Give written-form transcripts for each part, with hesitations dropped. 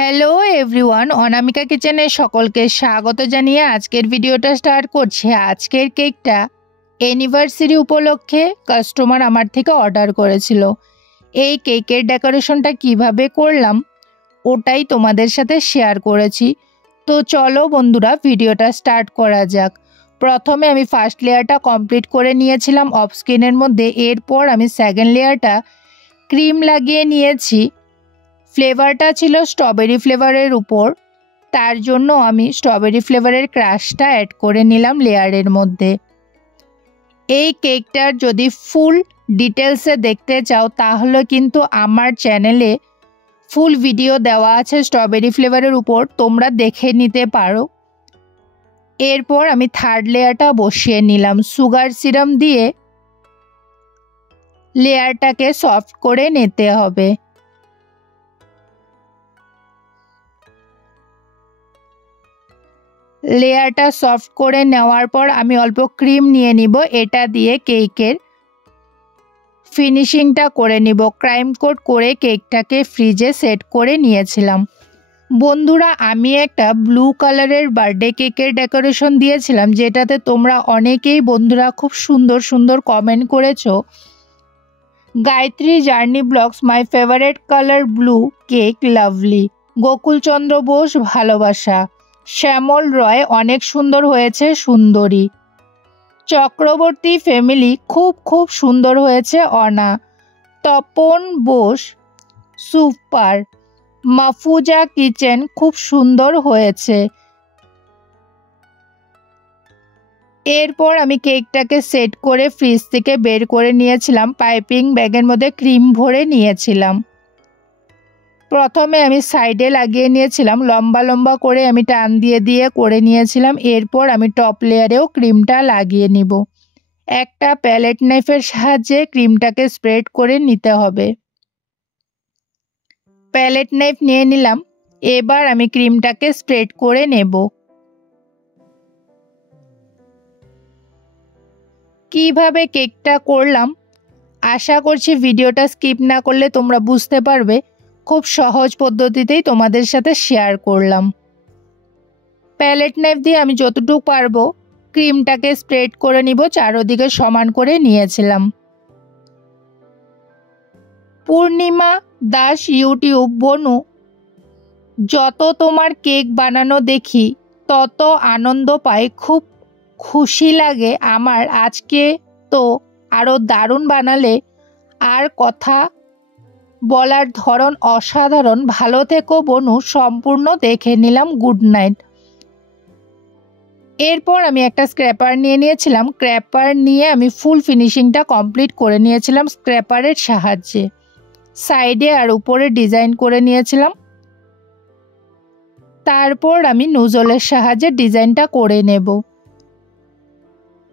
Hello everyone, অনামিকা কিচেনে সকলকে স্বাগত জানিয়ে আজকের ভিডিওটা স্টার্ট করছি। আজকের কেকটা অ্যানিভার্সারি উপলক্ষে কাস্টমার আমার থেকে অর্ডার করেছিল। এই কেকের ডেকোরেশনটা কিভাবে করলাম ওটাই তোমাদের সাথে শেয়ার করেছি। তো চলো বন্ধুরা, ভিডিওটা স্টার্ট করা যাক। প্রথমে আমি ফার্স্ট লেয়ারটা কমপ্লিট করে নিয়েছিলাম অফ স্ক্রিনের মধ্যে। এরপর আমি সেকেন্ড লেয়ারটা ক্রিম লাগিয়ে নিয়েছি। ফ্লেভারটা ছিল স্ট্রবেরি ফ্লেভারের উপর, তার জন্য আমি স্ট্রবেরি ফ্লেভারের ক্রাশটা অ্যাড করে নিলাম লেয়ারের মধ্যে। এই কেকটার যদি ফুল ডিটেলসে দেখতে চাও তাহলে কিন্তু আমার চ্যানেলে ফুল ভিডিও দেওয়া আছে স্ট্রবেরি ফ্লেভারের উপর, তোমরা দেখে নিতে পারো। এরপর আমি থার্ড লেয়ারটা বসিয়ে নিলাম। সুগার সিরাপ দিয়ে লেয়ারটাকে সফট করে নিতে হবে। লেয়ারটা সফট করে নেওয়ার পর আমি অল্প ক্রিম নিয়ে নিব। এটা দিয়ে কেকের ফিনিশিংটা করে নিব। ক্রাইম কোট করে কেকটাকে ফ্রিজে সেট করে নিয়েছিলাম। বন্ধুরা, আমি একটা ব্লু কালারের বার্থডে কেকের ডেকোরেশন দিয়েছিলাম, যেটাতে তোমরা অনেকেই বন্ধুরা খুব সুন্দর সুন্দর কমেন্ট করেছো। Gayatri journey blogs my favourite colour blue cake lovely, Gokulchandra Bose ভালোবাসা, শ্যামল রয় অনেক সুন্দর হয়েছে সুন্দরী, চক্রবর্তী ফ্যামিলি খুব সুন্দর হয়েছে অনা, তপন বোস সুপার, মাফুজা কিচেন খুব সুন্দর হয়েছে। এরপর আমি কেকটাকে সেট করে ফ্রিজ থেকে বের করে নিয়েছিলাম। পাইপিং ব্যাগের মধ্যে ক্রিম ভরে নিয়েছিলাম। প্রথমে আমি সাইডে লাগিয়ে নিয়েছিলাম, লম্বা লম্বা করে আমি টান দিয়ে দিয়ে করে নিয়েছিলাম। এরপর আমি টপ লেয়ারেও ক্রিমটা লাগিয়ে নিব। একটা প্যালেট নাইফের সাহায্যে ক্রিমটাকে স্প্রেড করে নিতে হবে। প্যালেট নাইফ নিয়ে নিলাম। এবার আমি ক্রিমটাকে স্প্রেড করে নেব। কিভাবে কেকটা করলাম আশা করছি ভিডিওটা স্কিপ না করলে তোমরা বুঝতে পারবে। খুব সহজ পদ্ধতিতেই তোমাদের সাথে শেয়ার করলাম। প্যালেট নাইফ দিয়ে আমি যতটুকু পারবো ক্রিমটাকে স্প্রেড করে নিব। চারদিকে সমান করে নিয়েছিলাম। পূর্ণিমা দাস ইউটিউব বনু, যত তোমার কেক বানানো দেখি তত আনন্দ পাই, খুব খুশি লাগে আমার। আজকে তো আরও দারুণ বানালে, আর কথা বলার ধরন অসাধারণ। ভালো থেকো বনু, সম্পূর্ণ দেখে নিলাম। Good night. এরপর আমি একটা স্ক্র্যাপার নিয়ে নিয়েছিলাম। স্ক্র্যাপার নিয়ে আমি ফুল ফিনিশিংটা কমপ্লিট করে নিয়েছিলাম স্ক্র্যাপারের সাহায্যে। সাইডে আর উপরে ডিজাইন করে নিয়েছিলাম। তারপর আমি নুজলের সাহায্যে ডিজাইনটা করে নেব।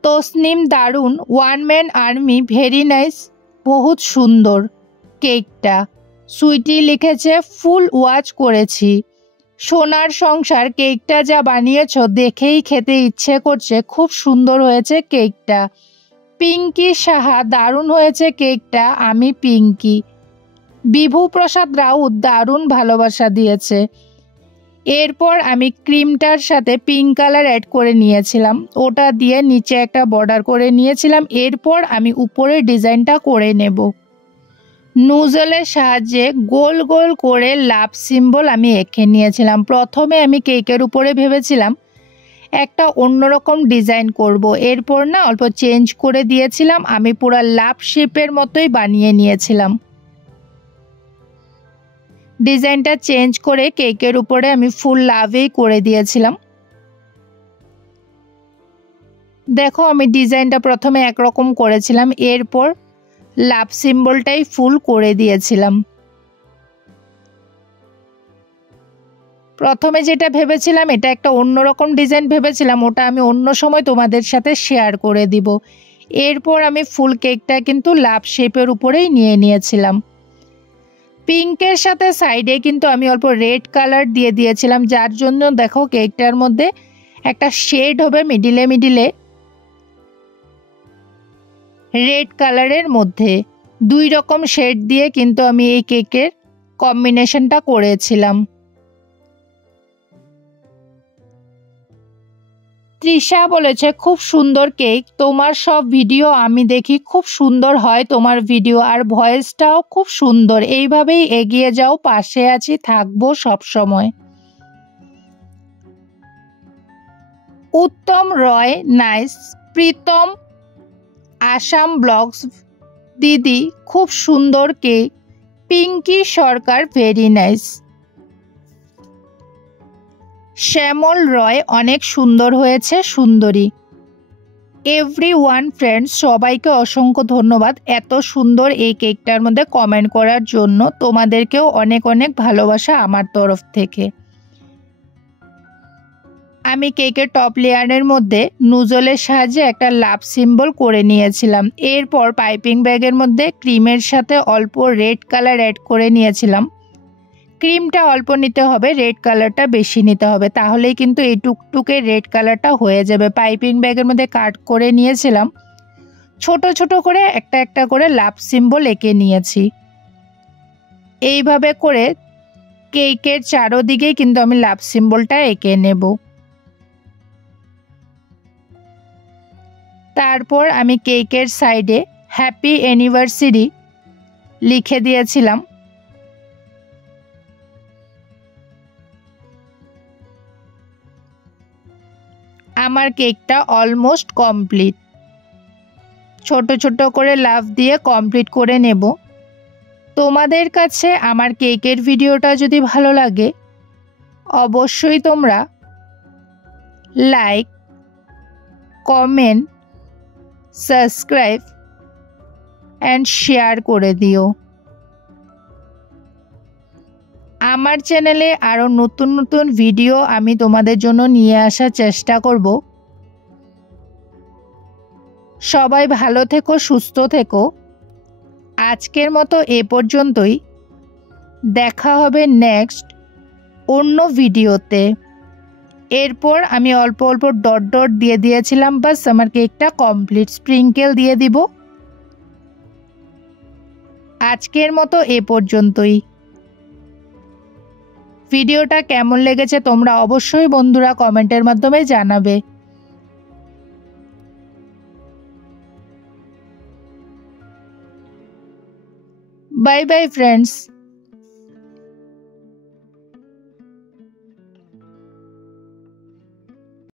তসনিম দারুন, one man army, very nice, বহুত সুন্দর কেকটা। সুইটি লিখেছে ফুল ওয়াচ করেছি। সোনার সংসার, কেকটা যা বানিয়েছ দেখেই খেতে ইচ্ছে করছে, খুব সুন্দর হয়েছে কেকটা। পিঙ্কি সাহা, দারুণ হয়েছে কেকটা, আমি পিঙ্কি। বিভু প্রসাদ রাউত, দারুণ ভালোবাসা দিয়েছে। এরপর আমি ক্রিমটার সাথে পিঙ্ক কালার অ্যাড করে নিয়েছিলাম, ওটা দিয়ে নিচে একটা বর্ডার করে নিয়েছিলাম। এরপর আমি উপরের ডিজাইনটা করে নেব। নুজলের সাহায্যে গোল গোল করে লাভ সিম্বল আমি এঁকে নিয়েছিলাম। প্রথমে আমি কেকের উপরে ভেবেছিলাম একটা অন্যরকম ডিজাইন করব। এরপর না অল্প চেঞ্জ করে দিয়েছিলাম। আমি পুরো লাভ শেপের মতোই বানিয়ে নিয়েছিলাম। ডিজাইনটা চেঞ্জ করে কেকের উপরে আমি ফুল লাভেই করে দিয়েছিলাম। দেখো, আমি ডিজাইনটা প্রথমে একরকম করেছিলাম, এরপর লাভ সিম্বলটাই ফুল করে দিয়েছিলাম। প্রথমে যেটা ভেবেছিলাম এটা একটা অন্যরকম ডিজাইন ভেবেছিলাম, ওটা আমি অন্য সময় তোমাদের সাথে শেয়ার করে দিব। এরপর আমি ফুল কেকটা কিন্তু লাভ শেপের উপরেই নিয়ে নিয়েছিলাম। পিঙ্কের সাথে সাইডে কিন্তু আমি অল্প রেড কালার দিয়ে দিয়েছিলাম, যার জন্য দেখো কেকটার মধ্যে একটা শেড হবে মিডিলে মিডিলে রেড কালারের মধ্যে। দুই রকম শেড দিয়ে কিন্তু আমি এই কেকের কম্বিনেশনটা করেছিলাম। তৃষা বলেছে খুব সুন্দর কেক, তোমার সব ভিডিও আমি দেখি, খুব সুন্দর হয় তোমার ভিডিও, আর ভয়েসটাও খুব সুন্দর, এইভাবেই এগিয়ে যাও, পাশে আছি, থাকবো সব সময়। উত্তম রয় নাইস। প্রীতম আসাম ব্লগস দিদি খুব সুন্দর কেক। পিঙ্কি সরকার ভেরি নাইস। শ্যামল রয় অনেক সুন্দর হয়েছে সুন্দরী। এভরিওয়ান ফ্রেন্ডস, সবাইকে অসংখ্য ধন্যবাদ এত সুন্দর এই কেকটার মধ্যে কমেন্ট করার জন্য। তোমাদেরকেও অনেক অনেক ভালোবাসা আমার তরফ থেকে। আমি কেকের টপ লেয়ারের মধ্যে নুজলের সাহায্যে একটা লাভ সিম্বল করে নিয়েছিলাম। এরপর পাইপিং ব্যাগের মধ্যে ক্রিমের সাথে অল্প রেড কালার অ্যাড করে নিয়েছিলাম। ক্রিমটা অল্প নিতে হবে, রেড কালারটা বেশি নিতে হবে, তাহলেই কিন্তু এই টুকটুকে রেড কালারটা হয়ে যাবে। পাইপিং ব্যাগের মধ্যে কাট করে নিয়েছিলাম, ছোট ছোট করে একটা একটা করে লাভ সিম্বল এঁকে নিয়েছি। এইভাবে করে কেকের চারোদিকেই কিন্তু আমি লাভ সিম্বলটা এঁকে নেব। তারপর আমি কেকের সাইডে হ্যাপি অ্যানিভার্সারি লিখে দিয়েছিলাম। আমার কেকটা অলমোস্ট কমপ্লিট। ছোট ছোট করে লাভ দিয়ে কমপ্লিট করে নেব। তোমাদের কাছে আমার কেকের ভিডিওটা যদি ভালো লাগে, অবশ্যই তোমরা like, comment, subscribe and share করে দিও। আমার চ্যানেলে আরও নতুন নতুন ভিডিও আমি তোমাদের জন্য নিয়ে আসার চেষ্টা করব। সবাই ভালো থেকো, সুস্থ থেকো। আজকের মতো এ পর্যন্তই। দেখা হবে নেক্সট অন্য ভিডিওতে। এরপর আমি অল্প অল্প ডট ডট দিয়ে দিয়েছিলাম, বাস আমার কেকটা কমপ্লিট। স্প্রিঙ্কেল দিয়ে দিব। আজকের মতো এ পর্যন্তই। ভিডিওটা কেমন লেগেছে তোমরা অবশ্যই বন্ধুরা কমেন্টের মাধ্যমে জানাবে। Bye bye friends.